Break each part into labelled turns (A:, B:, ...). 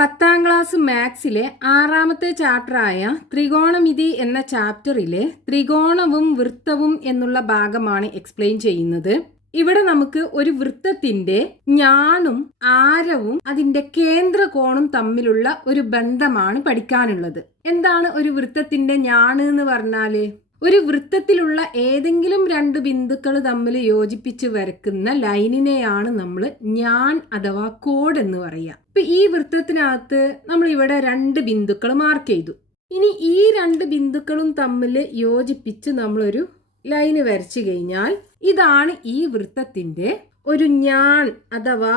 A: പത്താം ക്ലാസ് മാത്സിലെ ആറാമത്തെ ചാപ്റ്ററായ ത്രികോണമിതി എന്ന ചാപ്റ്ററിലെ ത്രികോണവും വൃത്തവും എന്നുള്ള ഭാഗമാണ് എക്സ്പ്ലെയിൻ ചെയ്യുന്നത്. ഇവിടെ നമുക്ക് ഒരു വൃത്തത്തിന്റെ ഞാണും ആരവും അതിന്റെ കേന്ദ്ര കോണും തമ്മിലുള്ള ഒരു ബന്ധമാണ് പഠിക്കാനുള്ളത്. എന്താണ് ഒരു വൃത്തത്തിന്റെ ഞാണ് എന്ന് പറഞ്ഞാൽ? ഒരു വൃത്തത്തിലുള്ള ഏതെങ്കിലും രണ്ട് ബിന്ദുക്കൾ തമ്മിൽ യോജിപ്പിച്ച് വരക്കുന്ന ലൈനിനെയാണ് നമ്മൾ ഞാൻ അഥവാ കോഡ് എന്ന് പറയുക ഇപ്പൊ ഈ വൃത്തത്തിനകത്ത് നമ്മൾ ഇവിടെ രണ്ട് ബിന്ദുക്കൾ മാർക്ക് ചെയ്തു. ഇനി ഈ രണ്ട് ബിന്ദുക്കളും തമ്മിൽ യോജിപ്പിച്ച് നമ്മളൊരു ലൈന് വരച്ചു കഴിഞ്ഞാൽ ഇതാണ് ഈ വൃത്തത്തിന്റെ ഒരു ഞാൻ അഥവാ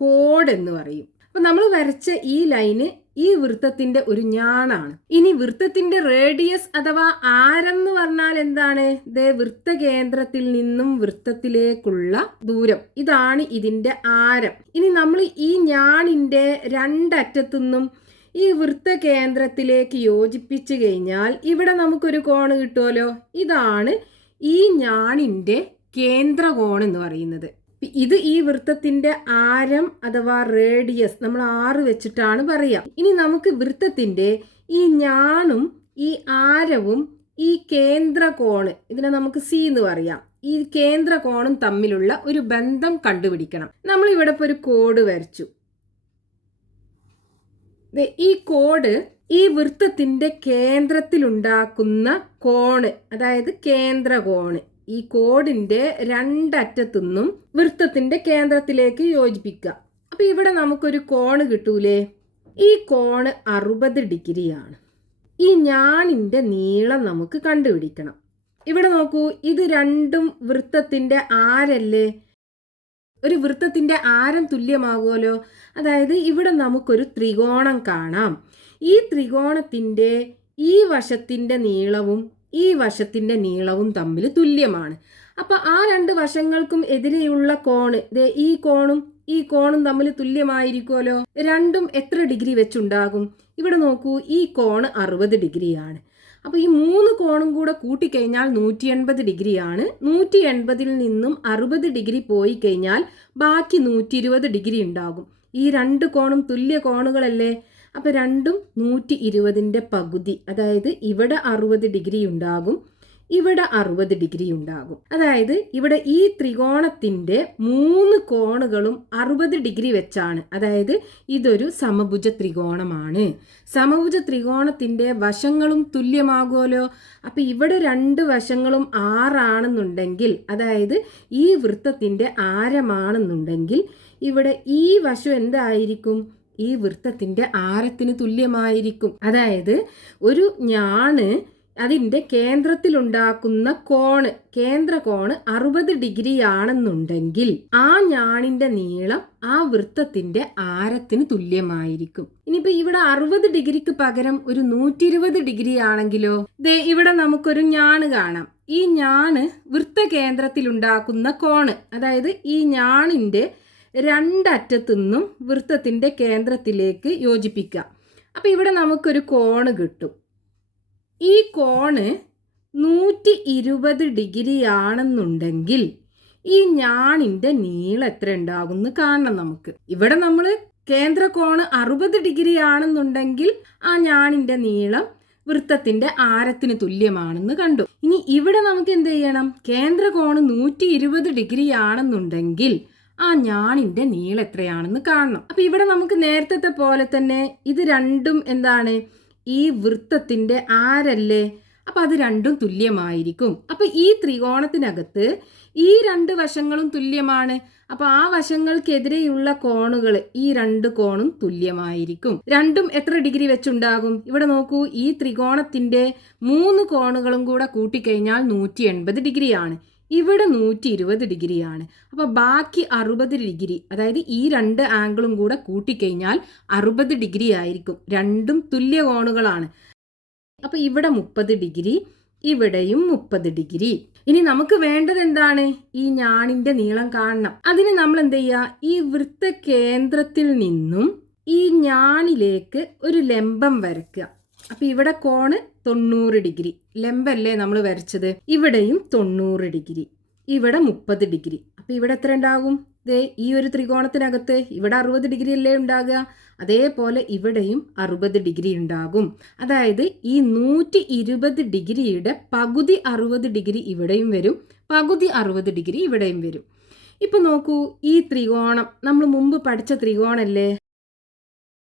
A: കോഡ് എന്ന് പറയും. അപ്പൊ നമ്മൾ വരച്ച ഈ ലൈന് ഈ വൃത്തത്തിന്റെ ഒരു ഞാണാണ്. ഇനി വൃത്തത്തിന്റെ റേഡിയസ് അഥവാ ആരെന്ന് പറഞ്ഞാൽ എന്താണ്? ദേ വൃത്ത കേന്ദ്രത്തിൽ നിന്നും വൃത്തത്തിലേക്കുള്ള ദൂരം. ഇതാണ് ഇതിന്റെ ആരം. ഇനി നമ്മൾ ഈ ഞാണിന്റെ രണ്ടറ്റത്തുനിന്നും ഈ വൃത്തകേന്ദ്രത്തിലേക്ക് യോജിപ്പിച്ചു കഴിഞ്ഞാൽ ഇവിടെ നമുക്കൊരു കോണ് കിട്ടുമല്ലോ. ഇതാണ് ഈ ഞാണിന്റെ കേന്ദ്രകോൺ എന്ന് പറയുന്നത്. ഇത് ഈ വൃത്തത്തിന്റെ ആരം അഥവാ റേഡിയസ് നമ്മൾ ആറ് വെച്ചിട്ടാണ് പറയുക ഇനി നമുക്ക് വൃത്തത്തിന്റെ ഈ ഞാണും ഈ ആരവും ഈ കേന്ദ്രകോണ് ഇതിനെ നമുക്ക് സി എന്ന് പറയാം. ഈ കേന്ദ്രകോണും തമ്മിലുള്ള ഒരു ബന്ധം കണ്ടുപിടിക്കണം. നമ്മൾ ഇവിടെ ഒരു കോഡ് വരച്ചു. ഈ കോഡ് ഈ വൃത്തത്തിന്റെ കേന്ദ്രത്തിലുണ്ടാക്കുന്ന കോണ് അതായത് കേന്ദ്രകോണ്. ഈ കോഡിന്റെ രണ്ടറ്റത്തുനിന്നും വൃത്തത്തിന്റെ കേന്ദ്രത്തിലേക്ക് യോജിപ്പിക്കുക. അപ്പൊ ഇവിടെ നമുക്കൊരു കോണ് കിട്ടൂലേ? ഈ കോണ് അറുപത് ഡിഗ്രിയാണ്. ഈ ഞാണിന്റെ നീളം നമുക്ക് കണ്ടുപിടിക്കണം. ഇവിടെ നോക്കൂ ഇത് രണ്ടും വൃത്തത്തിന്റെ ആരല്ലേ? ഒരു വൃത്തത്തിന്റെ ആരം തുല്യമാകുമല്ലോ. അതായത് ഇവിടെ നമുക്കൊരു ത്രികോണം കാണാം. ഈ ത്രികോണത്തിന്റെ ഈ വശത്തിന്റെ നീളവും ഈ വശത്തിന്റെ നീളവും തമ്മിൽ തുല്യമാണ്. അപ്പോൾ ആ രണ്ട് വശങ്ങൾക്കും എതിരെയുള്ള കോണ് ഈ കോണും ഈ കോണും തമ്മിൽ തുല്യമായിരിക്കുമല്ലോ? രണ്ടും എത്ര ഡിഗ്രി വെച്ചുണ്ടാകും? ഇവിടെ നോക്കൂ ഈ കോണ് അറുപത് ഡിഗ്രിയാണ്. അപ്പോൾ ഈ മൂന്ന് കോണും കൂടെ കൂട്ടിക്കഴിഞ്ഞാൽ നൂറ്റി എൺപത് ഡിഗ്രിയാണ്. നൂറ്റി എൺപതിൽ നിന്നും അറുപത് ഡിഗ്രി പോയി കഴിഞ്ഞാൽ ബാക്കി നൂറ്റി ഇരുപത് ഡിഗ്രി ഉണ്ടാകും. ഈ രണ്ട് കോണും തുല്യ കോണുകളല്ലേ? അപ്പോൾ രണ്ടും നൂറ്റി ഇരുപതിന്റെ പകുതി അതായത് ഇവിടെ അറുപത് ഡിഗ്രി ഉണ്ടാകും ഇവിടെ അറുപത് ഡിഗ്രി ഉണ്ടാകും. അതായത് ഇവിടെ ഈ ത്രികോണത്തിന്റെ മൂന്ന് കോണുകളും അറുപത് ഡിഗ്രി വെച്ചാണ്. അതായത് ഇതൊരു സമഭുജ ത്രികോണമാണ്. സമഭുജ ത്രികോണത്തിന്റെ വശങ്ങളും തുല്യമാകുമല്ലോ. അപ്പൊ ഇവിടെ രണ്ട് വശങ്ങളും ആറാണെന്നുണ്ടെങ്കിൽ അതായത് ഈ വൃത്തത്തിന്റെ ആരമാണെന്നുണ്ടെങ്കിൽ ഇവിടെ ഈ വശം എന്തായിരിക്കും? ഈ വൃത്തത്തിന്റെ ആരത്തിന് തുല്യമായിരിക്കും. അതായത് ഒരു ഞാണ് അതിന്റെ കേന്ദ്രത്തിലുണ്ടാക്കുന്ന കോണ് കേന്ദ്ര കോണ് അറുപത് ഡിഗ്രി ആണെന്നുണ്ടെങ്കിൽ ആ ഞാണിന്റെ നീളം ആ വൃത്തത്തിന്റെ ആരത്തിന് തുല്യമായിരിക്കും. ഇനിയിപ്പോ ഇവിടെ അറുപത് ഡിഗ്രിക്ക് പകരം ഒരു നൂറ്റി ഇരുപത് ഡിഗ്രി ആണെങ്കിലോ ദേ ഇവിടെ നമുക്കൊരു ഞാണ് കാണാം. ഈ ഞാണ് വൃത്ത കേന്ദ്രത്തിലുണ്ടാക്കുന്ന കോണ് അതായത് ഈ ഞാണിന്റെ രണ്ടറ്റത്തുനിന്നും വൃത്തത്തിന്റെ കേന്ദ്രത്തിലേക്ക് യോജിപ്പിക്കാം അപ്പോൾ ഇവിടെ നമുക്കൊരു കോണ് കിട്ടും. ഈ കോണ് നൂറ്റി ഇരുപത് ഡിഗ്രി ആണെന്നുണ്ടെങ്കിൽ ഈ ഞാണിന്റെ നീളം എത്ര ഉണ്ടാകുമെന്ന് കാണണം നമുക്ക്. ഇവിടെ നമ്മൾ കേന്ദ്ര കോണ് അറുപത് ഡിഗ്രി ആണെന്നുണ്ടെങ്കിൽ ആ ഞാണിന്റെ നീളം വൃത്തത്തിന്റെ ആരത്തിന് തുല്യമാണെന്ന് കണ്ടു. ഇനി ഇവിടെ നമുക്ക് എന്ത് ചെയ്യണം? കേന്ദ്ര കോണ് നൂറ്റി ഇരുപത് ഡിഗ്രി ആണെന്നുണ്ടെങ്കിൽ ആ ഞാണിന്റെ നീളം എത്രയാണെന്ന് കാണണം. അപ്പൊ ഇവിടെ നമുക്ക് നേരത്തെ പോലെ തന്നെ ഇത് രണ്ടും എന്താണ്? ഈ വൃത്തത്തിന്റെ ആരല്ലേ? അപ്പൊ അത് രണ്ടും തുല്യമായിരിക്കും. അപ്പൊ ഈ ത്രികോണത്തിനകത്ത് ഈ രണ്ട് വശങ്ങളും തുല്യമാണ്. അപ്പൊ ആ വശങ്ങൾക്കെതിരെയുള്ള കോണുകൾ ഈ രണ്ട് കോണും തുല്യമായിരിക്കും. രണ്ടും എത്ര ഡിഗ്രി വെച്ചുണ്ടാകും? ഇവിടെ നോക്കൂ ഈ ത്രികോണത്തിന്റെ മൂന്ന് കോണുകളും കൂടെ കൂട്ടിക്കഴിഞ്ഞാൽ നൂറ്റി എൺപത് ഡിഗ്രിയാണ്. ഇവിടെ നൂറ്റി ഇരുപത് ഡിഗ്രിയാണ്. അപ്പോൾ ബാക്കി അറുപത് ഡിഗ്രി അതായത് ഈ രണ്ട് ആംഗിളും കൂടെ കൂട്ടിക്കഴിഞ്ഞാൽ അറുപത് ഡിഗ്രി ആയിരിക്കും. രണ്ടും തുല്യ കോണുകളാണ്. അപ്പോൾ ഇവിടെ മുപ്പത് ഡിഗ്രി ഇവിടെയും മുപ്പത് ഡിഗ്രി. ഇനി നമുക്ക് വേണ്ടത് എന്താണ്? ഈ ഞാണിന്റെ നീളം കാണണം. അതിന് നമ്മൾ എന്ത് ചെയ്യുക? ഈ വൃത്ത കേന്ദ്രത്തിൽ നിന്നും ഈ ഞാണിലേക്ക് ഒരു ലംബം വരയ്ക്കുക. അപ്പൊ ഇവിടെ കോണ് തൊണ്ണൂറ് ഡിഗ്രി. ലെമ്പല്ലേ നമ്മൾ വരച്ചത്? ഇവിടെയും തൊണ്ണൂറ് ഡിഗ്രി. ഇവിടെ മുപ്പത് ഡിഗ്രി. അപ്പൊ ഇവിടെ എത്ര ഉണ്ടാകും? ദേ ഈ ഒരു ത്രികോണത്തിനകത്ത് ഇവിടെ അറുപത് ഡിഗ്രി അല്ലേ ഉണ്ടാകുക? അതേപോലെ ഇവിടെയും അറുപത് ഡിഗ്രി ഉണ്ടാകും. അതായത് ഈ നൂറ്റി ഇരുപത് ഡിഗ്രിയുടെ പകുതി അറുപത് ഡിഗ്രി ഇവിടെയും വരും. പകുതി അറുപത് ഡിഗ്രി ഇവിടെയും വരും. ഇപ്പൊ നോക്കൂ ഈ ത്രികോണം നമ്മൾ മുമ്പ് പഠിച്ച ത്രികോണല്ലേ?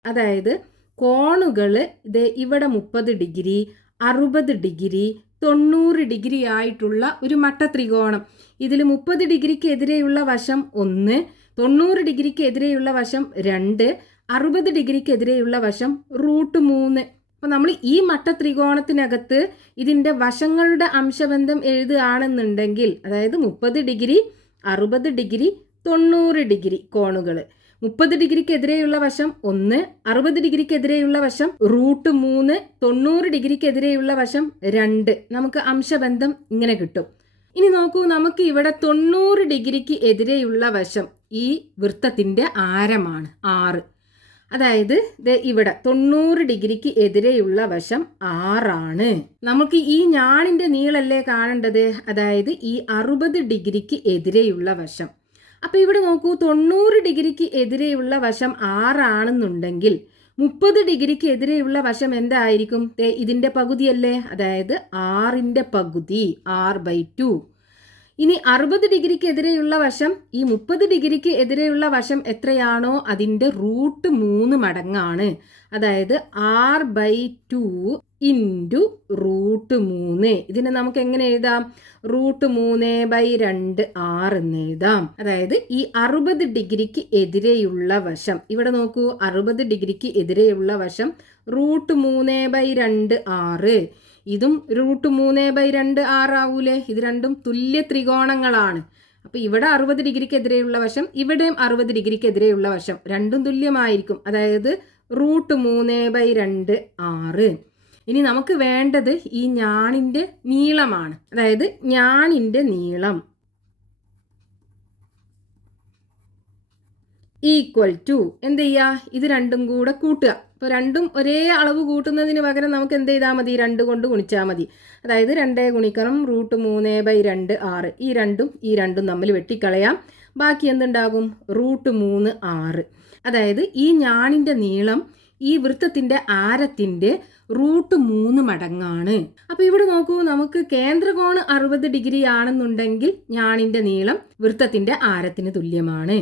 A: അതായത് കോണുകൾ ഇത് ഇവിടെ മുപ്പത് ഡിഗ്രി അറുപത് ഡിഗ്രി തൊണ്ണൂറ് ഡിഗ്രി ആയിട്ടുള്ള ഒരു മട്ട ത്രികോണം ഇതിൽ മുപ്പത് ഡിഗ്രിക്ക് എതിരെയുള്ള വശം ഒന്ന് തൊണ്ണൂറ് ഡിഗ്രിക്ക് എതിരെയുള്ള വശം രണ്ട് അറുപത് ഡിഗ്രിക്ക് എതിരെയുള്ള വശം റൂട്ട് മൂന്ന്. അപ്പോൾ നമ്മൾ ഈ മട്ട ത്രികോണത്തിനകത്ത് ഇതിന്റെ വശങ്ങളുടെ അംശബന്ധം എഴുതുകയാണെന്നുണ്ടെങ്കിൽ അതായത് മുപ്പത് ഡിഗ്രി അറുപത് ഡിഗ്രി തൊണ്ണൂറ് ഡിഗ്രി കോണുകൾ മുപ്പത് ഡിഗ്രിക്കെതിരെയുള്ള വശം ഒന്ന് അറുപത് ഡിഗ്രിക്കെതിരെയുള്ള വശം റൂട്ട് മൂന്ന് തൊണ്ണൂറ് ഡിഗ്രിക്കെതിരെയുള്ള വശം രണ്ട്. നമുക്ക് അംശബന്ധം ഇങ്ങനെ കിട്ടും. ഇനി നോക്കൂ നമുക്ക് ഇവിടെ തൊണ്ണൂറ് ഡിഗ്രിക്ക് എതിരെയുള്ള വശം ഈ വൃത്തത്തിന്റെ ആരമാണ്? ആറ്. അതായത് ഇവിടെ തൊണ്ണൂറ് ഡിഗ്രിക്ക് എതിരെയുള്ള വശം ആറാണ്. നമുക്ക് ഈ ഞാണിന്റെ നീളല്ലേ കാണേണ്ടത്? അതായത് ഈ അറുപത് ഡിഗ്രിക്ക് എതിരെയുള്ള വശം. അപ്പൊ ഇവിടെ നോക്കൂ തൊണ്ണൂറ് ഡിഗ്രിക്ക് എതിരെയുള്ള വശം ആറാണെന്നുണ്ടെങ്കിൽ മുപ്പത് ഡിഗ്രിക്ക് എതിരെയുള്ള വശം എന്തായിരിക്കും? ഇതിന്റെ പകുതിയല്ലേ? അതായത് ആറിന്റെ പകുതി ആർ ബൈ ടു. ഇനി അറുപത് ഡിഗ്രിക്ക് എതിരെയുള്ള വശം ഈ മുപ്പത് ഡിഗ്രിക്ക് എതിരെയുള്ള വശം എത്രയാണോ? അതിന്റെ റൂട്ട് മൂന്ന് മടങ്ങാണ്. അതായത് R by two into root മൂന്ന്. ഇതിനെ നമുക്ക് എങ്ങനെ എഴുതാം? റൂട്ട് മൂന്ന് ബൈ രണ്ട് ആറ് എന്ന് എഴുതാം. അതായത് ഈ അറുപത് ഡിഗ്രിക്ക് എതിരെയുള്ള വശം. ഇവിടെ നോക്കൂ അറുപത് ഡിഗ്രിക്ക് എതിരെയുള്ള വശം റൂട്ട് മൂന്ന് ബൈ രണ്ട് ആറ്. ഇതും റൂട്ട് മൂന്ന് ബൈ രണ്ട് ആറാവൂലേ ഇത് രണ്ടും തുല്യ ത്രികോണങ്ങളാണ്. അപ്പോൾ ഇവിടെ അറുപത് ഡിഗ്രിക്കെതിരെയുള്ള വശം ഇവിടെയും അറുപത് ഡിഗ്രിക്കെതിരെയുള്ള വശം. രണ്ടും തുല്യമായിരിക്കും. അതായത് റൂട്ട് മൂന്ന് ബൈ രണ്ട് ആറ്. ഇനി നമുക്ക് വേണ്ടത് ഈ ഞാണിന്റെ നീളമാണ്. അതായത് ഞാണിന്റെ നീളം. ഈക്വൽ ടു എന്ത് ചെയ്യുക ഇത് രണ്ടും കൂടെ കൂട്ടുക. ഇപ്പോൾ രണ്ടും ഒരേ അളവ് കൂട്ടുന്നതിന് പകരം നമുക്ക് എന്ത് ചെയ്താൽ മതി? രണ്ട് കൊണ്ട് ഗുണിച്ചാൽ മതി. അതായത് രണ്ടേ ഗുണിക്കണം റൂട്ട് മൂന്ന് ബൈ രണ്ട് ആറ്. ഈ രണ്ടും ഈ രണ്ടും തമ്മിൽ വെട്ടിക്കളയാം. ബാക്കി എന്തുണ്ടാകും? റൂട്ട് മൂന്ന് ആറ്. അതായത് ഈ ഞാണിന്റെ നീളം ഈ വൃത്തത്തിന്റെ ആരത്തിന്റെ റൂട്ട് മൂന്ന് മടങ്ങാണ്. അപ്പോൾ ഇവിടെ നോക്കൂ നമുക്ക് കേന്ദ്രകോണ് അറുപത് ഡിഗ്രി ആണെന്നുണ്ടെങ്കിൽ ഞാണിന്റെ നീളം വൃത്തത്തിന്റെ ആരത്തിന് തുല്യമാണ്.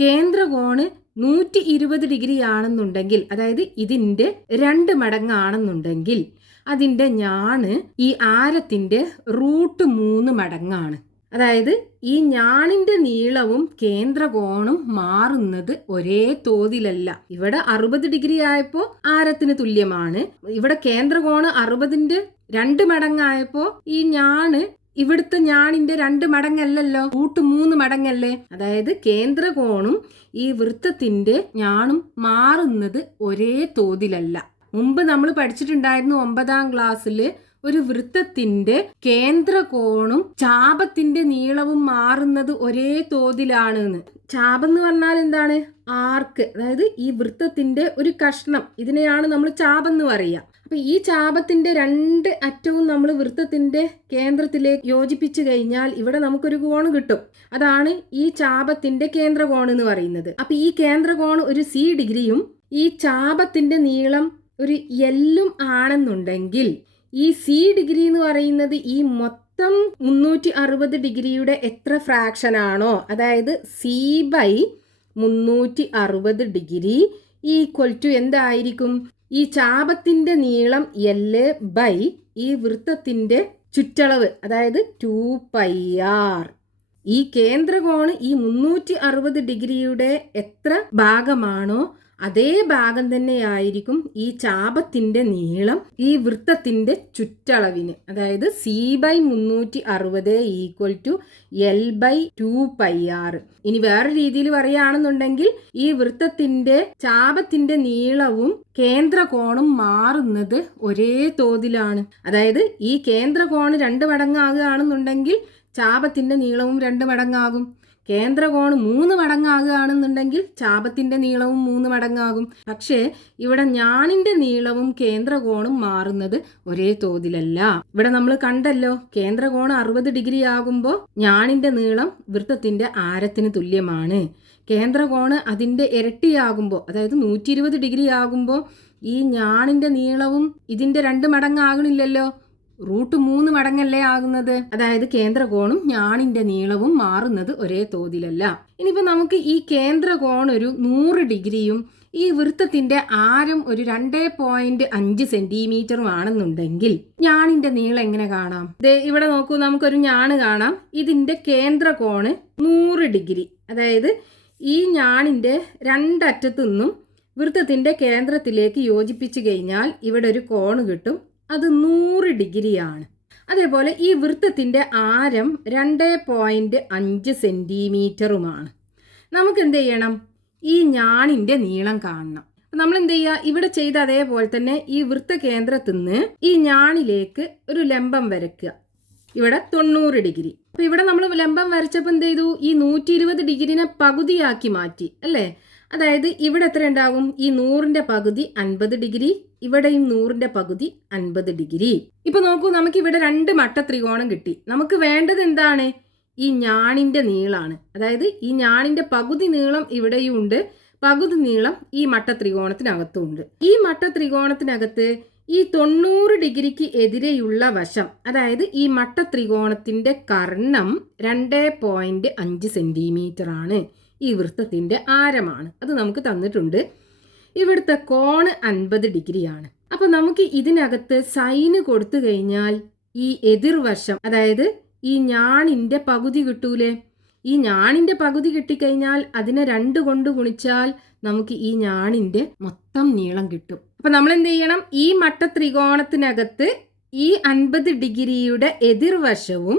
A: കേന്ദ്രകോണ് നൂറ്റി ഇരുപത് ഡിഗ്രി ആണെന്നുണ്ടെങ്കിൽ അതായത് ഇതിന്റെ രണ്ട് മടങ്ങാണെന്നുണ്ടെങ്കിൽ അതിന്റെ ഞാണ് ഈ ആരത്തിന്റെ റൂട്ട് മൂന്ന് മടങ്ങാണ്. അതായത് ഈ ഞാണിന്റെ നീളവും കേന്ദ്രകോണും മാറുന്നത് ഒരേ തോതിലല്ല. ഇവിടെ അറുപത് ഡിഗ്രി ആയപ്പോൾ ആരത്തിന് തുല്യമാണ്? ഇവിടെ കേന്ദ്രകോണ് അറുപതിന്റെ രണ്ട് മടങ്ങായപ്പോൾ ഈ ഞാണ് ഇവിടുത്തെ ഞാണിന്റെ രണ്ട് മടങ്ങല്ലല്ലോ? കൂട്ട് മൂന്ന് മടങ്ങല്ലേ? അതായത് കേന്ദ്രകോണും ഈ വൃത്തത്തിന്റെ ഞാണും മാറുന്നത് ഒരേ തോതിലല്ല. മുമ്പ് നമ്മൾ പഠിച്ചിട്ടുണ്ടായിരുന്നു ഒമ്പതാം ക്ലാസ്സിൽ ഒരു വൃത്തത്തിന്റെ കേന്ദ്രകോണും ചാപത്തിന്റെ നീളവും മാറുന്നത് ഒരേ തോതിലാണ് എന്ന് ചാപം എന്ന് പറഞ്ഞാൽ എന്താണ്? ആർക്ക്. അതായത് ഈ വൃത്തത്തിന്റെ ഒരു കഷ്ണം. ഇതിനെയാണ് നമ്മൾ ചാപം എന്ന് പറയുക. അപ്പൊ ഈ ചാപത്തിന്റെ രണ്ട് അറ്റവും നമ്മൾ വൃത്തത്തിന്റെ കേന്ദ്രത്തിലേക്ക് യോജിപ്പിച്ചു കഴിഞ്ഞാൽ ഇവിടെ നമുക്കൊരു കോണ് കിട്ടും. അതാണ് ഈ ചാപത്തിന്റെ കേന്ദ്രകോൺ എന്ന് പറയുന്നത്. അപ്പൊ ഈ കേന്ദ്രകോൺ ഒരു സി ഡിഗ്രിയും ഈ ചാപത്തിന്റെ നീളം ഒരു എല്ലും ആണെന്നുണ്ടെങ്കിൽ ഈ സി ഡിഗ്രി എന്ന് പറയുന്നത് ഈ മൊത്തം മുന്നൂറ്റി അറുപത് ഡിഗ്രിയുടെ എത്ര ഫ്രാക്ഷൻ ആണോ? അതായത് സി ബൈ മുന്നൂറ്റി അറുപത് ഡിഗ്രി ഈക്വൽ ടു എന്തായിരിക്കും? ഈ ചാപത്തിന്റെ നീളം എൽ ബൈ ഈ വൃത്തത്തിന്റെ ചുറ്റളവ് അതായത് ടു പൈ ആർ ഈ കേന്ദ്രകോണ് ഈ മുന്നൂറ്റി അറുപത് ഡിഗ്രിയുടെ എത്ര ഭാഗമാണോ? അതേ ഭാഗം തന്നെയായിരിക്കും ഈ ചാപത്തിന്റെ നീളം ഈ വൃത്തത്തിന്റെ ചുറ്റളവിന്. അതായത് സി ബൈ മുന്നൂറ്റി അറുപത് equal to L by two pi R ഇനി വേറെ രീതിയിൽ പറയുകയാണെന്നുണ്ടെങ്കിൽ ഈ വൃത്തത്തിന്റെ ചാപത്തിന്റെ നീളവും കേന്ദ്രകോണും മാറുന്നത് ഒരേ തോതിലാണ്. അതായത് ഈ കേന്ദ്രകോണ് രണ്ട് മടങ്ങാകുകയാണെന്നുണ്ടെങ്കിൽ ചാപത്തിന്റെ നീളവും രണ്ട് മടങ്ങാകും കേന്ദ്രകോണ് മൂന്ന് മടങ്ങാകുകയാണെന്നുണ്ടെങ്കിൽ ചാപത്തിന്റെ നീളവും മൂന്ന് മടങ്ങാകും. പക്ഷേ ഇവിടെ ഞാണിന്റെ നീളവും കേന്ദ്രകോണും മാറുന്നത് ഒരേ തോതിലല്ല. ഇവിടെ നമ്മൾ കണ്ടല്ലോ കേന്ദ്രകോണ് അറുപത് ഡിഗ്രി ആകുമ്പോൾ ഞാണിന്റെ നീളം വൃത്തത്തിന്റെ ആരത്തിന് തുല്യമാണ്. കേന്ദ്രകോണ് അതിന്റെ ഇരട്ടിയാകുമ്പോൾ അതായത് നൂറ്റി ഇരുപത് ഡിഗ്രി ആകുമ്പോൾ ഈ ഞാണിന്റെ നീളവും ഇതിന്റെ രണ്ട് മടങ്ങാകണില്ലല്ലോ. റൂട്ട് മൂന്ന് മടങ്ങല്ലേ ആകുന്നത്? അതായത് കേന്ദ്രകോണും ഞാണിന്റെ നീളവും മാറുന്നത് ഒരേ തോതിലല്ല. ഇനിയിപ്പോ നമുക്ക് ഈ കേന്ദ്രകോൺ ഒരു നൂറ് ഡിഗ്രിയും ഈ വൃത്തത്തിന്റെ ആരം ഒരു രണ്ടേ പോയിന്റ് അഞ്ച് സെന്റിമീറ്ററും ആണെന്നുണ്ടെങ്കിൽ ഞാണിന്റെ നീളം എങ്ങനെ കാണാം? ദേ ഇവിടെ നോക്കൂ നമുക്കൊരു ഞാണ് കാണാം. ഇതിന്റെ കേന്ദ്രകോണ് നൂറ് ഡിഗ്രി. അതായത് ഈ ഞാണിന്റെ രണ്ടറ്റത്തു നിന്നും വൃത്തത്തിന്റെ കേന്ദ്രത്തിലേക്ക് യോജിപ്പിച്ചു കഴിഞ്ഞാൽ ഇവിടെ ഒരു കോണ് കിട്ടും. അത് നൂറ് ഡിഗ്രിയാണ്. അതേപോലെ ഈ വൃത്തത്തിന്റെ ആരം രണ്ട് പോയിന്റ് അഞ്ച് സെന്റിമീറ്ററുമാണ് നമുക്ക് എന്ത് ചെയ്യണം? ഈ ഞാണിന്റെ നീളം കാണണം. നമ്മൾ എന്ത് ചെയ്യുക? ഇവിടെ ചെയ്ത അതേപോലെ തന്നെ ഈ വൃത്ത കേന്ദ്രത്തിൽ നിന്ന് ഈ ഞാണിലേക്ക് ഒരു ലംബം വരയ്ക്കുക. ഇവിടെ തൊണ്ണൂറ് ഡിഗ്രി. അപ്പോൾ ഇവിടെ നമ്മൾ ലംബം വരച്ചപ്പോൾ എന്ത് ചെയ്തു? ഈ നൂറ്റി ഇരുപത് ഡിഗ്രിനെ പകുതിയാക്കി മാറ്റി അല്ലേ? അതായത് ഇവിടെ എത്ര ഉണ്ടാവും? ഈ നൂറിന്റെ പകുതി അൻപത് ഡിഗ്രി ഇവിടെയും നൂറിന്റെ പകുതി അൻപത് ഡിഗ്രി. ഇപ്പൊ നോക്കൂ നമുക്ക് ഇവിടെ രണ്ട് മട്ട ത്രികോണം കിട്ടി. നമുക്ക് വേണ്ടത് എന്താണ്? ഈ ഞാണിന്റെ നീളാണ്. അതായത് ഈ ഞാണിന്റെ പകുതി നീളം ഇവിടെയും ഉണ്ട് പകുതി നീളം ഈ മട്ട ത്രികോണത്തിനകത്തും ഉണ്ട് ഈ മട്ട ത്രികോണത്തിനകത്ത് ഈ തൊണ്ണൂറ് ഡിഗ്രിക്ക് എതിരെയുള്ള വശം അതായത് ഈ മട്ട ത്രികോണത്തിന്റെ കർണം രണ്ട് പോയിന്റ് അഞ്ച് സെന്റിമീറ്റർ ആണ് ഈ വൃത്തത്തിന്റെ ആരമാണ്. അത് നമുക്ക് തന്നിട്ടുണ്ട്. ഇവിടുത്തെ കോണ് അൻപത് ഡിഗ്രിയാണ്. അപ്പോൾ നമുക്ക് ഇതിനകത്ത് സൈന് കൊടുത്തു കഴിഞ്ഞാൽ ഈ എതിർവശം അതായത് ഈ ഞാണിന്റെ പകുതി കിട്ടൂലേ? ഈ ഞാണിന്റെ പകുതി കിട്ടിക്കഴിഞ്ഞാൽ അതിനെ രണ്ട് കൊണ്ട് ഗുണിച്ചാൽ നമുക്ക് ഈ ഞാണിന്റെ മൊത്തം നീളം കിട്ടും. അപ്പം നമ്മൾ എന്ത് ചെയ്യണം? ഈ മട്ട ത്രികോണത്തിനകത്ത് ഈ അൻപത് ഡിഗ്രിയുടെ എതിർവശവും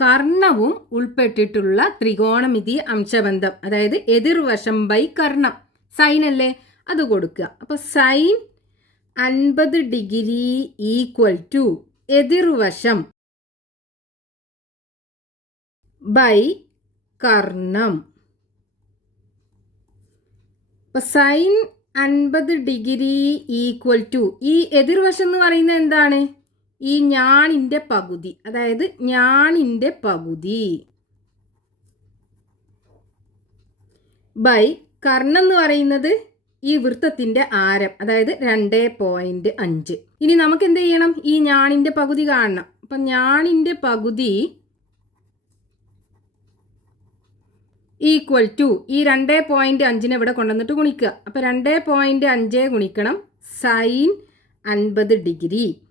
A: കർണവും ഉൾപ്പെട്ടിട്ടുള്ള ത്രികോണമിതി അംശബന്ധം. അതായത് എതിർവശം ബൈ കർണം. സൈൻ അല്ലേ? അത് കൊടുക്കുക. അപ്പോൾ സൈൻ അൻപത് ഡിഗ്രി ഈക്വൽ ടു എതിർവശം ബൈ കർണം. അപ്പൊ സൈൻ അൻപത് ഡിഗ്രി ഈക്വൽ ടു ഈ എതിർവശം എന്ന് പറയുന്നത് എന്താണ്? ഈ ഞാണിന്റെ പകുതി അതായത് ഞാണിന്റെ പകുതി ബൈ കർണം എന്ന് പറയുന്നത് ഈ വൃത്തത്തിന്റെ ആരം അതായത് രണ്ട് പോയിന്റ് അഞ്ച്. ഇനി നമുക്ക് എന്ത് ചെയ്യണം? ഈ ഞാണിന്റെ പകുതി കാണണം. അപ്പൊ ഞാണിന്റെ പകുതി ഈക്വൽ ടു ഈ രണ്ട് പോയിന്റ് അഞ്ചിനെ ഇവിടെ കൊണ്ടുവന്നിട്ട് ഗുണിക്കുക. അപ്പൊ രണ്ട് പോയിന്റ് അഞ്ച് ഗുണിക്കണം. സൈൻ അൻപത് ഡിഗ്രി.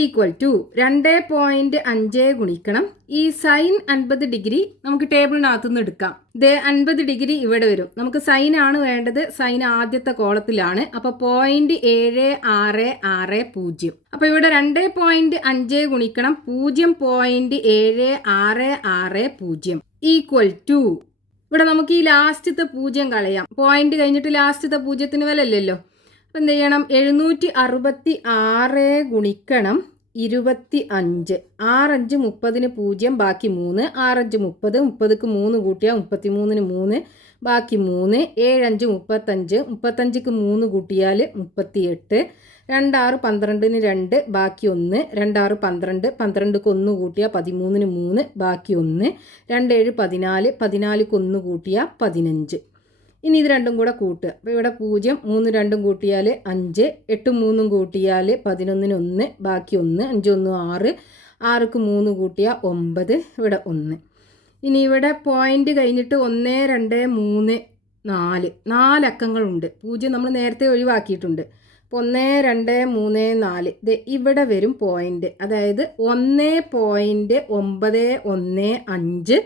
A: ഈക്വൽ ടു രണ്ട് പോയിന്റ് അഞ്ച് ഗുണിക്കണം. ഈ സൈൻ അൻപത് ഡിഗ്രി നമുക്ക് ടേബിളിനകത്തു നിന്ന് എടുക്കാം. ഇത് അൻപത് ഡിഗ്രി ഇവിടെ വരും. നമുക്ക് സൈൻ ആണ് വേണ്ടത്. സൈൻ ആദ്യത്തെ കോളത്തിലാണ്. അപ്പൊ പോയിന്റ് ഏഴ് ആറ് ആറ് പൂജ്യം. അപ്പൊ ഇവിടെ രണ്ട് പോയിന്റ് അഞ്ച് ഗുണിക്കണം. പൂജ്യം പോയിന്റ് ഏഴ് ആറ് ആറ് പൂജ്യം. ഈക്വൽ ടു ഇവിടെ നമുക്ക് ഈ ലാസ്റ്റത്തെ പൂജ്യം കളയാം. പോയിന്റ് കഴിഞ്ഞിട്ട് ലാസ്റ്റത്തെ പൂജ്യത്തിന് വില ഇല്ലല്ലോ അപ്പം എന്ത് ചെയ്യണം എഴുന്നൂറ്റി അറുപത്തി ആറ് ഗുണിക്കണം ഇരുപത്തി അഞ്ച് ആറഞ്ച് മുപ്പതിന് പൂജ്യം ബാക്കി മൂന്ന്. ആറഞ്ച് മുപ്പത് മുപ്പതിക്ക് മൂന്ന് കൂട്ടിയാൽ മുപ്പത്തി മൂന്നിന് മൂന്ന് ബാക്കി മൂന്ന്. ഏഴഞ്ച് മുപ്പത്തഞ്ച് മുപ്പത്തഞ്ചിക്ക് മൂന്ന് കൂട്ടിയാൽ മുപ്പത്തി എട്ട് രണ്ടാറ് പന്ത്രണ്ടിന് രണ്ട് ബാക്കി ഒന്ന്. രണ്ടാറ് പന്ത്രണ്ട് പന്ത്രണ്ടിക്ക് ഒന്ന് കൂട്ടിയാൽ പതിമൂന്നിന് മൂന്ന് ബാക്കി ഒന്ന്. രണ്ടേഴ് പതിനാല് പതിനാലിക്ക് ഒന്ന് കൂട്ടിയാൽ പതിനഞ്ച്. ഇനി ഇത് രണ്ടും കൂടെ കൂട്ടുക. അപ്പോൾ ഇവിടെ പൂജ്യം മൂന്ന് രണ്ടും കൂട്ടിയാൽ അഞ്ച് എട്ടും മൂന്നും കൂട്ടിയാൽ പതിനൊന്നിന് ഒന്ന് ബാക്കി ഒന്ന് അഞ്ചൊന്നും ആറ് ആറുക്ക് മൂന്ന് കൂട്ടിയാൽ ഒമ്പത് ഇവിടെ ഒന്ന്. ഇനി ഇവിടെ പോയിന്റ് കഴിഞ്ഞിട്ട് ഒന്ന് രണ്ട് മൂന്ന് നാല്. നാലക്കങ്ങളുണ്ട് പൂജ്യം നമ്മൾ നേരത്തെ ഒഴിവാക്കിയിട്ടുണ്ട്. അപ്പോൾ ഒന്ന് രണ്ട് മൂന്ന് നാല്. ഇത് ഇവിടെ വരും പോയിന്റ് അതായത് ഒന്ന് പോയിന്റ് ഒമ്പത് ഒന്ന് അഞ്ച്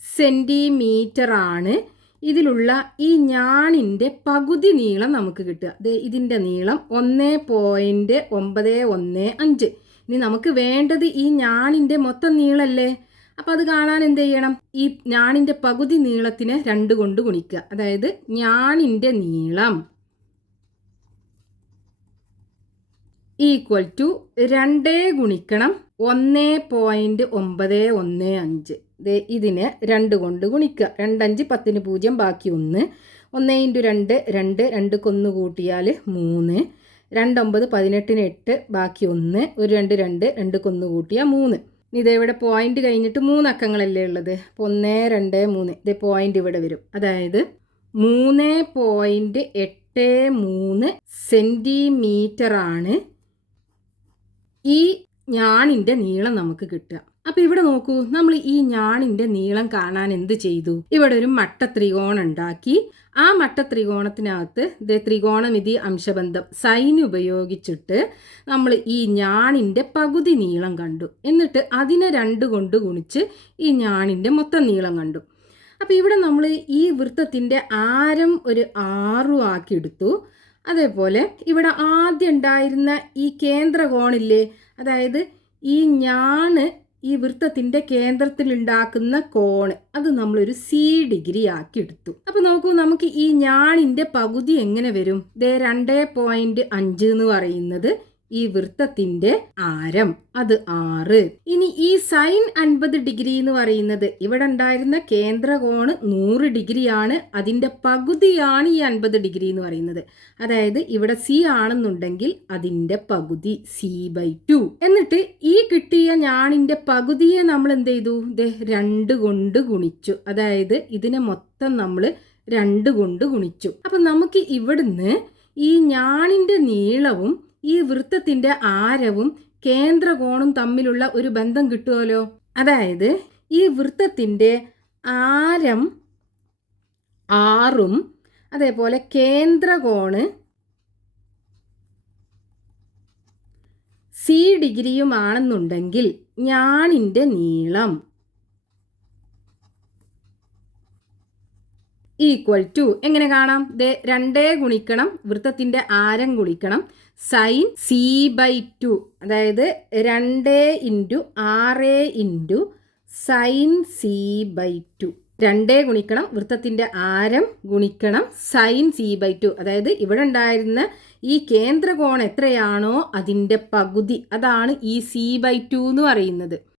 A: സെന്റിമീറ്റർ ആണ് ഇതിലുള്ള ഈ ഞാണിന്റെ പകുതി നീളം നമുക്ക് കിട്ടുക. അതെ ഇതിന്റെ നീളം ഒന്ന് പോയിന്റ് ഒമ്പത് ഒന്ന് അഞ്ച്. ഇനി നമുക്ക് വേണ്ടത് ഈ ഞാണിന്റെ മൊത്തം നീളല്ലേ? അപ്പോൾ അത് കാണാൻ എന്ത് ചെയ്യണം? ഈ ഞാണിന്റെ പകുതി നീളത്തിനെ രണ്ട് കൊണ്ട് ഗുണിക്കുക. അതായത് ഞാണിന്റെ നീളം ഈക്വൽ ടു രണ്ടേ ഗുണിക്കണം ഒന്ന് പോയിന്റ് ഒമ്പത് ഒന്ന് അഞ്ച്. ഇതിനെ രണ്ട് കൊണ്ട് ഗുണിക്കുക. രണ്ടഞ്ച് പത്തിന് പൂജ്യം ബാക്കി ഒന്ന്. ഒന്ന് ഇന്റു രണ്ട് രണ്ട്. രണ്ട് കൊന്ന് കൂട്ടിയാൽ മൂന്ന്. രണ്ടൊമ്പത് പതിനെട്ടിന് എട്ട് ബാക്കി ഒന്ന്. ഒരു രണ്ട് രണ്ട്. രണ്ട് കൊന്ന് കൂട്ടിയാൽ മൂന്ന്. ഇതേ ഇവിടെ പോയിന്റ് കഴിഞ്ഞിട്ട് മൂന്ന് അക്കങ്ങളല്ലേ ഉള്ളത്? അപ്പോൾ ഒന്ന് രണ്ട് മൂന്ന്. ഇതേ പോയിന്റ് ഇവിടെ വരും. അതായത് മൂന്ന് പോയിന്റ് എട്ട് മൂന്ന് സെന്റിമീറ്ററാണ് ഈ ഞാണിന്റെ നീളം നമുക്ക് കിട്ടുക. അപ്പൊ ഇവിടെ നോക്കൂ നമ്മൾ ഈ ഞാണിന്റെ നീളം കാണാൻ എന്ത് ചെയ്തു? ഇവിടെ ഒരു മട്ട ത്രികോണം ഉണ്ടാക്കി. ആ മട്ട ത്രികോണത്തിനകത്ത് ത്രികോണമിതി അംശബന്ധം സൈൻ ഉപയോഗിച്ചിട്ട് നമ്മൾ ഈ ഞാണിന്റെ പകുതി നീളം കണ്ടു. എന്നിട്ട് അതിനെ രണ്ട് കൊണ്ട് ഗുണിച്ച് ഈ ഞാണിന്റെ മൊത്തം നീളം കണ്ടു. അപ്പോൾ ഇവിടെ നമ്മൾ ഈ വൃത്തത്തിന്റെ ആരം ഒരു ആറു ആക്കി എടുത്തു. അതേപോലെ ഇവിടെ ആദ്യം ഉണ്ടായിരുന്ന ഈ കേന്ദ്രകോണില്ലേ അതായത് ഈ ഞാണ് ഈ വൃത്തത്തിന്റെ കേന്ദ്രത്തിൽ ഉണ്ടാക്കുന്ന കോണ്. അത് നമ്മളൊരു സി ഡിഗ്രി ആക്കി എടുത്തു അപ്പൊ നോക്കൂ നമുക്ക് ഈ ഞാണിന്റെ പകുതി എങ്ങനെ വരും? ദേ രണ്ടേ പോയിന്റ് അഞ്ച് എന്ന് പറയുന്നത് ഈ വൃത്തത്തിന്റെ ആരം. അത് ആറ്. ഇനി ഈ സൈൻ അൻപത് ഡിഗ്രി എന്ന് പറയുന്നത് ഇവിടെ ഉണ്ടായിരുന്ന കേന്ദ്രകോണ് നൂറ് ഡിഗ്രിയാണ്. അതിന്റെ പകുതിയാണ് ഈ അൻപത് ഡിഗ്രി എന്ന് പറയുന്നത്. അതായത് ഇവിടെ സി ആണെന്നുണ്ടെങ്കിൽ അതിന്റെ പകുതി സി ബൈ ടു. എന്നിട്ട് ഈ കിട്ടിയ ഞാണിന്റെ പകുതിയെ നമ്മൾ എന്ത് ചെയ്തു? രണ്ട് കൊണ്ട് ഗുണിച്ചു. അതായത് ഇതിനെ മൊത്തം നമ്മൾ രണ്ട് കൊണ്ട് ഗുണിച്ചു. അപ്പൊ നമുക്ക് ഇവിടുന്ന് ഈ ഞാണിന്റെ നീളവും ഈ വൃത്തത്തിന്റെ ആരവും കേന്ദ്രകോണും തമ്മിലുള്ള ഒരു ബന്ധം കിട്ടുമല്ലോ അതായത് ഈ വൃത്തത്തിന്റെ ആരം ആറും അതേപോലെ കേന്ദ്രകോണ് സി ഡിഗ്രിയുമാണെന്നുണ്ടെങ്കിൽ ഞാണിന്റെ നീളം ഈക്വൽ ടു. എങ്ങനെ കാണാം? ദേ രണ്ടേ ഗുണിക്കണം വൃത്തത്തിന്റെ ആരം ഗുണിക്കണം. Sine C by two. അതായത് രണ്ട് ഇന്റു ആറ് into sine C by two. രണ്ടേ ഗുണിക്കണം വൃത്തത്തിന്റെ ആരം ഗുണിക്കണം സൈൻ സി ബൈ ടു. അതായത് ഇവിടെ ഉണ്ടായിരുന്ന ഈ കേന്ദ്രകോൺ എത്രയാണോ അതിന്റെ പകുതി. അതാണ് ഈ സി ബൈ ടു എന്ന് പറയുന്നത്.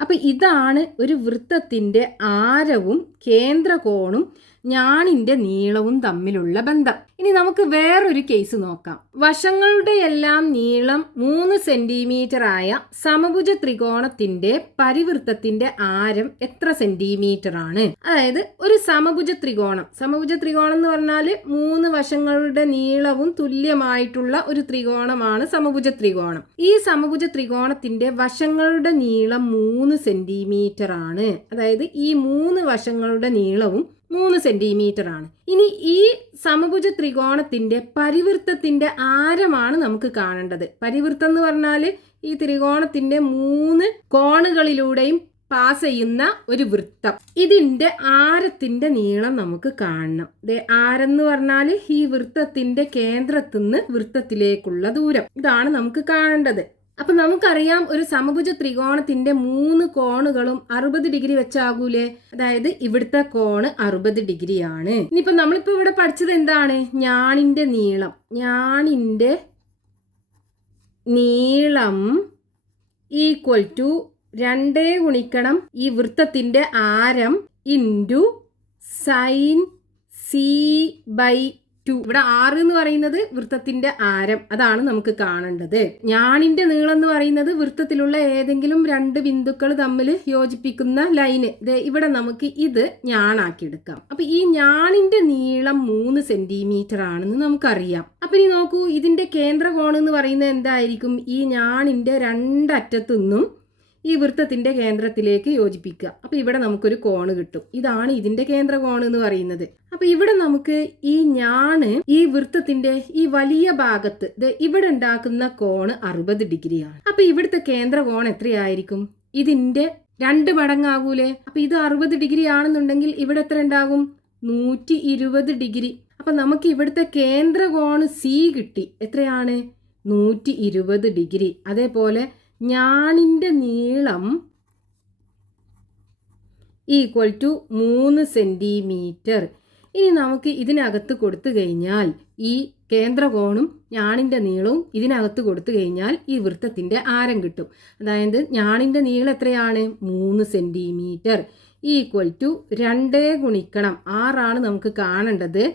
A: അപ്പം ഇതാണ് ഒരു വൃത്തത്തിന്റെ ആരവും കേന്ദ്രകോണും ഞാണിന്റെ നീളവും തമ്മിലുള്ള ബന്ധം. ഇനി നമുക്ക് വേറൊരു കേസ് നോക്കാം. വശങ്ങളുടെ എല്ലാം നീളം മൂന്ന് സെന്റിമീറ്റർ ആയ സമഭുജ ത്രികോണത്തിന്റെ പരിവൃത്തത്തിന്റെ ആരം എത്ര സെന്റിമീറ്റർ ആണ്? അതായത് ഒരു സമഭുജ ത്രികോണം. സമഭുജ ത്രികോണം എന്ന് പറഞ്ഞാൽ മൂന്ന് വശങ്ങളുടെ നീളവും തുല്യമായിട്ടുള്ള ഒരു ത്രികോണമാണ് സമഭുജ ത്രികോണം. ഈ സമഭുജ ത്രികോണത്തിന്റെ വശങ്ങളുടെ നീളം മൂന്ന് സെന്റിമീറ്റർ ആണ്. അതായത് ഈ മൂന്ന് വശങ്ങളുടെ നീളവും മൂന്ന് സെന്റിമീറ്റർ ആണ് ഇനി ഈ സമഭുജ ത്രികോണത്തിന്റെ പരിവൃത്തത്തിന്റെ ആരമാണ് നമുക്ക് കാണേണ്ടത്? പരിവൃത്തം എന്ന് പറഞ്ഞാൽ ഈ ത്രികോണത്തിന്റെ മൂന്ന് കോണുകളിലൂടെയും പാസ് ചെയ്യുന്ന ഒരു വൃത്തം. ഇതിന്റെ ആരത്തിന്റെ നീളം നമുക്ക് കാണണം. ദേ ആരം എന്ന് പറഞ്ഞാൽ ഈ വൃത്തത്തിന്റെ കേന്ദ്രത്തിൽ നിന്ന് വൃത്തത്തിലേക്കുള്ള ദൂരം. ഇതാണ് നമുക്ക് കാണേണ്ടത്. അപ്പൊ നമുക്കറിയാം ഒരു സമഭുജ ത്രികോണത്തിന്റെ മൂന്ന് കോണുകളും അറുപത് ഡിഗ്രി വെച്ചാകൂലേ? അതായത് ഇവിടുത്തെ കോണ് അറുപത് ഡിഗ്രിയാണ്. ഇനിയിപ്പോൾ നമ്മളിപ്പോ ഇവിടെ പഠിച്ചത് എന്താണ്? ഞാണിന്റെ നീളം. ഞാണിന്റെ നീളം ഈക്വൽ ടു രണ്ടേ ഗുണിക്കണം ഈ വൃത്തത്തിന്റെ ആരം into sine C by two ഇവിടെ ആറ് എന്ന് പറയുന്നത് വൃത്തത്തിന്റെ ആരം. അതാണ് നമുക്ക് കാണേണ്ടത്. ഞാണിന്റെ നീളം എന്ന് പറയുന്നത് വൃത്തത്തിലുള്ള ഏതെങ്കിലും രണ്ട് ബിന്ദുക്കൾ തമ്മിൽ യോജിപ്പിക്കുന്ന ലൈന്. ഇവിടെ നമുക്ക് ഇത് ഞാണാക്കി എടുക്കാം അപ്പൊ ഈ ഞാണിന്റെ നീളം മൂന്ന് സെന്റിമീറ്റർ ആണെന്ന് നമുക്കറിയാം. അപ്പൊ ഇനി നോക്കൂ ഇതിന്റെ കേന്ദ്രകോൺ എന്ന് പറയുന്നത് എന്തായിരിക്കും? ഈ ഞാണിന്റെ രണ്ടറ്റത്തു നിന്നും ഈ വൃത്തത്തിന്റെ കേന്ദ്രത്തിലേക്ക് യോജിപ്പിക്കുക. അപ്പൊ ഇവിടെ നമുക്കൊരു കോണ് കിട്ടും. ഇതാണ് ഇതിന്റെ കേന്ദ്ര കോണ് എന്ന് പറയുന്നത്. അപ്പൊ ഇവിടെ നമുക്ക് ഈ ഞാണ് ഈ വൃത്തത്തിന്റെ ഈ വലിയ ഭാഗത്ത് ഇവിടെ ഉണ്ടാക്കുന്ന കോണ് അറുപത് ഡിഗ്രിയാണ്. അപ്പൊ ഇവിടുത്തെ കേന്ദ്ര കോൺ എത്രയായിരിക്കും? ഇതിന്റെ രണ്ട് മടങ്ങാകൂലേ? അപ്പൊ ഇത് അറുപത് ഡിഗ്രി ആണെന്നുണ്ടെങ്കിൽ ഇവിടെ എത്ര ഉണ്ടാകും? നൂറ്റി ഇരുപത് ഡിഗ്രി. അപ്പൊ നമുക്ക് ഇവിടുത്തെ കേന്ദ്ര കോണ് സി കിട്ടി. എത്രയാണ്? നൂറ്റി ഇരുപത് ഡിഗ്രി. അതേപോലെ ഞാണിന്റെ നീളം ഈക്വൽ ടു മൂന്ന് സെന്റിമീറ്റർ. ഇനി നമുക്ക് ഇതിനകത്ത് കൊടുത്തു കഴിഞ്ഞാൽ ഈ കേന്ദ്രകോണും ഞാണിന്റെ നീളവും ഇതിനകത്ത് കൊടുത്തു കഴിഞ്ഞാൽ ഈ വൃത്തത്തിന്റെ ആരം കിട്ടും. അതായത് ഞാണിന്റെ നീളം എത്രയാണ്? മൂന്ന് സെന്റിമീറ്റർ. ഈക്വൽ ടു രണ്ടേ ഗുണിക്കണം. ആറാണ് നമുക്ക് കാണേണ്ടത്.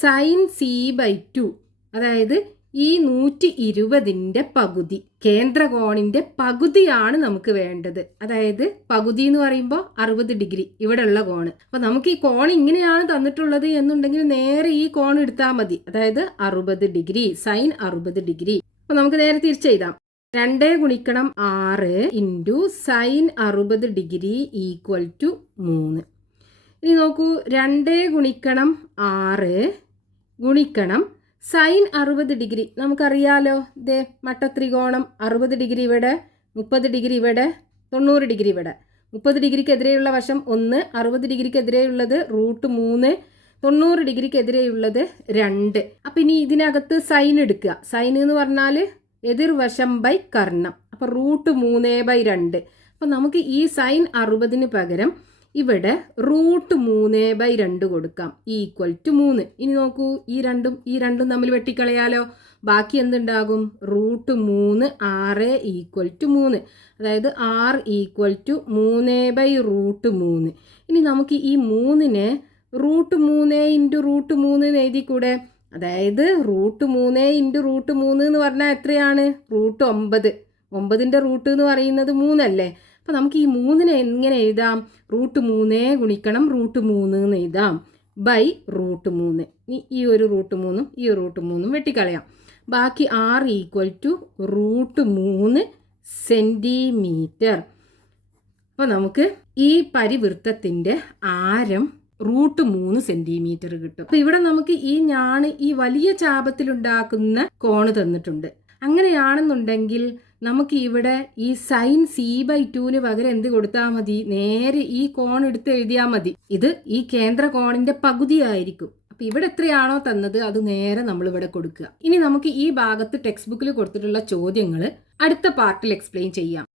A: Sine C by two. അതായത് ഈ നൂറ്റി ഇരുപതിന്റെ പകുതി കേന്ദ്രകോണിന്റെ പകുതിയാണ് നമുക്ക് വേണ്ടത്. അതായത് പകുതി എന്ന് പറയുമ്പോൾ അറുപത് ഡിഗ്രി ഇവിടെയുള്ള കോണ്. അപ്പോൾ നമുക്ക് ഈ കോൺ ഇങ്ങനെയാണ് തന്നിട്ടുള്ളത് എന്നുണ്ടെങ്കിൽ നേരെ ഈ കോൺ എടുത്താൽ മതി. അതായത് അറുപത് ഡിഗ്രി സൈൻ അറുപത് ഡിഗ്രി. അപ്പോൾ നമുക്ക് നേരെ തിരിച്ചെഴുതാം രണ്ടേ ഗുണിക്കണം ആറ് ഇന്റു സൈൻ അറുപത് ഡിഗ്രി ഈക്വൽ ടു മൂന്ന്. ഇനി നോക്കൂ രണ്ടേ ഗുണിക്കണം ആറ് ഗുണിക്കണം സൈൻ അറുപത് ഡിഗ്രി. നമുക്കറിയാലോ ഇതേ മട്ടത്രികോണം അറുപത് ഡിഗ്രി ഇവിടെ മുപ്പത് ഡിഗ്രി ഇവിടെ തൊണ്ണൂറ് ഡിഗ്രി ഇവിടെ. മുപ്പത് ഡിഗ്രിക്കെതിരെയുള്ള വശം ഒന്ന് അറുപത് ഡിഗ്രിക്കെതിരെയുള്ളത് റൂട്ട് മൂന്ന് തൊണ്ണൂറ് ഡിഗ്രിക്കെതിരെയുള്ളത് രണ്ട്. അപ്പം ഇനി ഇതിനകത്ത് സൈൻ എടുക്കുക. സൈൻ എന്ന് പറഞ്ഞാൽ എതിർവശം ബൈ കർണം. അപ്പം റൂട്ട് മൂന്ന് ബൈ രണ്ട്. അപ്പം നമുക്ക് ഈ സൈൻ അറുപതിന് പകരം ഇവിടെ റൂട്ട് മൂന്ന് ബൈ രണ്ട് കൊടുക്കാം. ഈക്വൽ ടു മൂന്ന്. ഇനി നോക്കൂ ഈ രണ്ടും ഈ രണ്ടും തമ്മിൽ വെട്ടിക്കളയാലോ? ബാക്കി എന്തുണ്ടാകും? റൂട്ട് മൂന്ന് ആറ് ഈക്വൽ ടു മൂന്ന്. അതായത് ആറ് ഈക്വൽ ടു മൂന്ന് ബൈ റൂട്ട് മൂന്ന്. ഇനി നമുക്ക് ഈ മൂന്നിനെ റൂട്ട് മൂന്ന് ഇന്റു റൂട്ട് മൂന്ന് എഴുതി എഴുതിക്കൂടെ? അതായത് റൂട്ട് മൂന്ന് ഇന്റു റൂട്ട് മൂന്ന് എന്ന് പറഞ്ഞാൽ എത്രയാണ്? റൂട്ട് ഒമ്പത്. ഒമ്പതിന്റെ റൂട്ട് എന്ന് പറയുന്നത് മൂന്നല്ലേ? അപ്പോൾ നമുക്ക് ഈ മൂന്നിനെ എങ്ങനെ എഴുതാം? റൂട്ട് മൂന്നേ ഗുണിക്കണം റൂട്ട് മൂന്ന് എന്ന് എഴുതാം. ബൈ റൂട്ട് മൂന്ന്. ഈ ഒരു റൂട്ട് മൂന്നും ഈ ഒരു റൂട്ട് മൂന്നും വെട്ടിക്കളയാം. ബാക്കി ആർ ഈക്വൽ ടു റൂട്ട് മൂന്ന് സെന്റിമീറ്റർ അപ്പോൾ നമുക്ക് ഈ പരിവൃത്തത്തിന്റെ ആരം റൂട്ട് മൂന്ന് സെന്റിമീറ്റർ കിട്ടും. അപ്പോൾ ഇവിടെ നമുക്ക് ഈ ഞാണ് ഈ വലിയ ചാപത്തിലുണ്ടാക്കുന്ന കോണ് തന്നിട്ടുണ്ട്. അങ്ങനെയാണെന്നുണ്ടെങ്കിൽ നമുക്ക് ഇവിടെ ഈ സൈൻ സി ബൈ ടുവിന് പകരം എന്ത് കൊടുത്താൽ മതി? നേരെ ഈ കോൺ എടുത്ത് എഴുതിയാൽ മതി. ഇത് ഈ കേന്ദ്ര കോണിന്റെ പകുതിയായിരിക്കും. അപ്പൊ ഇവിടെ എത്രയാണോ തന്നത് അത് നേരെ നമ്മൾ ഇവിടെ കൊടുക്കുക. ഇനി നമുക്ക് ഈ ഭാഗത്ത് ടെക്സ്റ്റ് ബുക്കിൽ കൊടുത്തിട്ടുള്ള ചോദ്യങ്ങൾ അടുത്ത പാർട്ടിൽ എക്സ്പ്ലെയിൻ ചെയ്യാം.